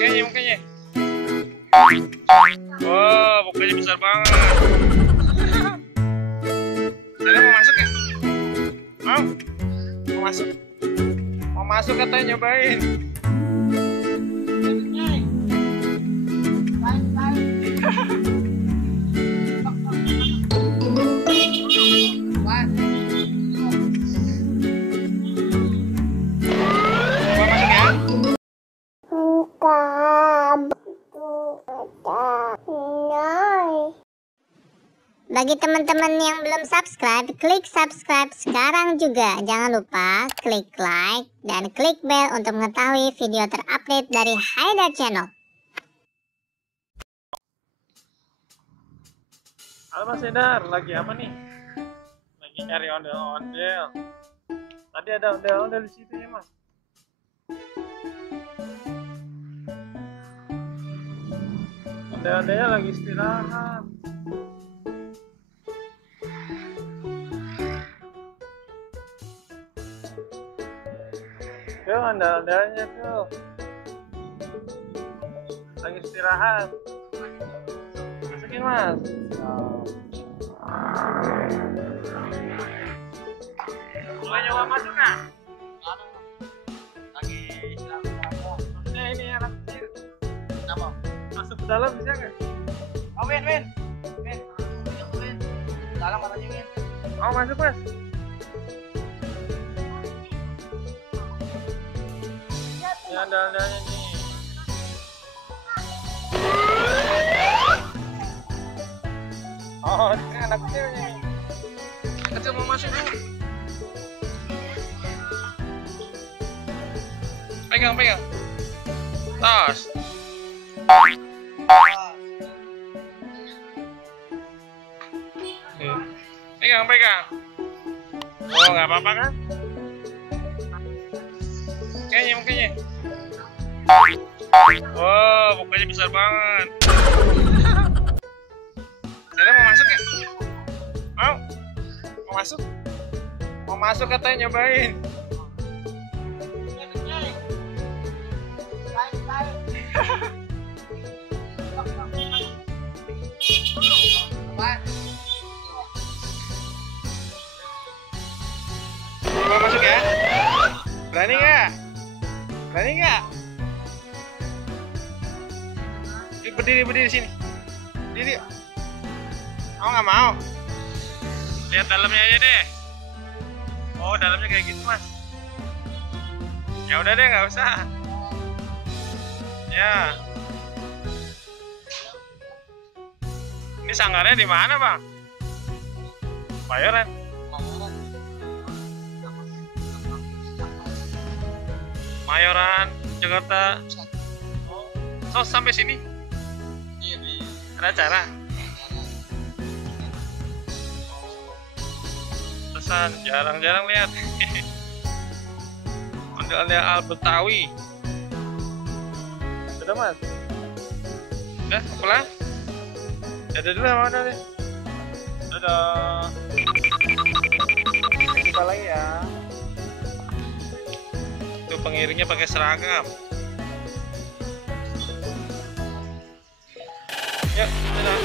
Mukanya. Wow, mukanya besar banget. Saya mau masuk ya? Mau? Mau masuk? Mau masuk katanya nyobain. Bagi teman-teman yang belum subscribe, klik subscribe sekarang juga. Jangan lupa klik like dan klik bell untuk mengetahui video terupdate dari Haidar Channel. Halo Mas Haidar, lagi apa nih? Lagi cari ondel-ondel. Tadi ada ondel-ondel di situ ya Mas? Ondel-ondelnya lagi istirahat. Tuh ondel-ondelnya tuh lagi istirahat. Masukin Mas. Boleh nyoba masuk nggak? Lagi istirahat. Ini anak kecil. Kenapa? Masuk ke dalam bisa nggak? Oh Win. Dalam katanya Win. Oh masuk Mas. Ini ondel-ondelnya nih. Oh, ini anak kecilnya nih. Anak kecil mau masuk nih. Pegang. Tos. Pegang. Oh, nggak apa-apa kan? Mukanya. Wow, mukanya besar banget. Saya mau masuk ya? Mau masuk? Mau masuk katanya nyobain. Mau masuk ya? Berani nggak? Berdiri sini. Berdiri. Nggak mau. Lihat dalamnya aja deh. Oh, dalamnya kayak gitu Mas. Ya udah deh, nggak usah. Ya. Ini sanggarnya di mana Bang? Bayaran. Mayoran, Jakarta. Oh, sampai sini? Iya. Ada acara? Pesan, jarang-jarang lihat. Ondel-ondel Al Betawi. Sudah Mas? Udah, pulang? Dadah dulu sama Ondel deh. Dadah. Jumpa lagi ya. Itu pengiringnya pakai seragam. Ya, dadah.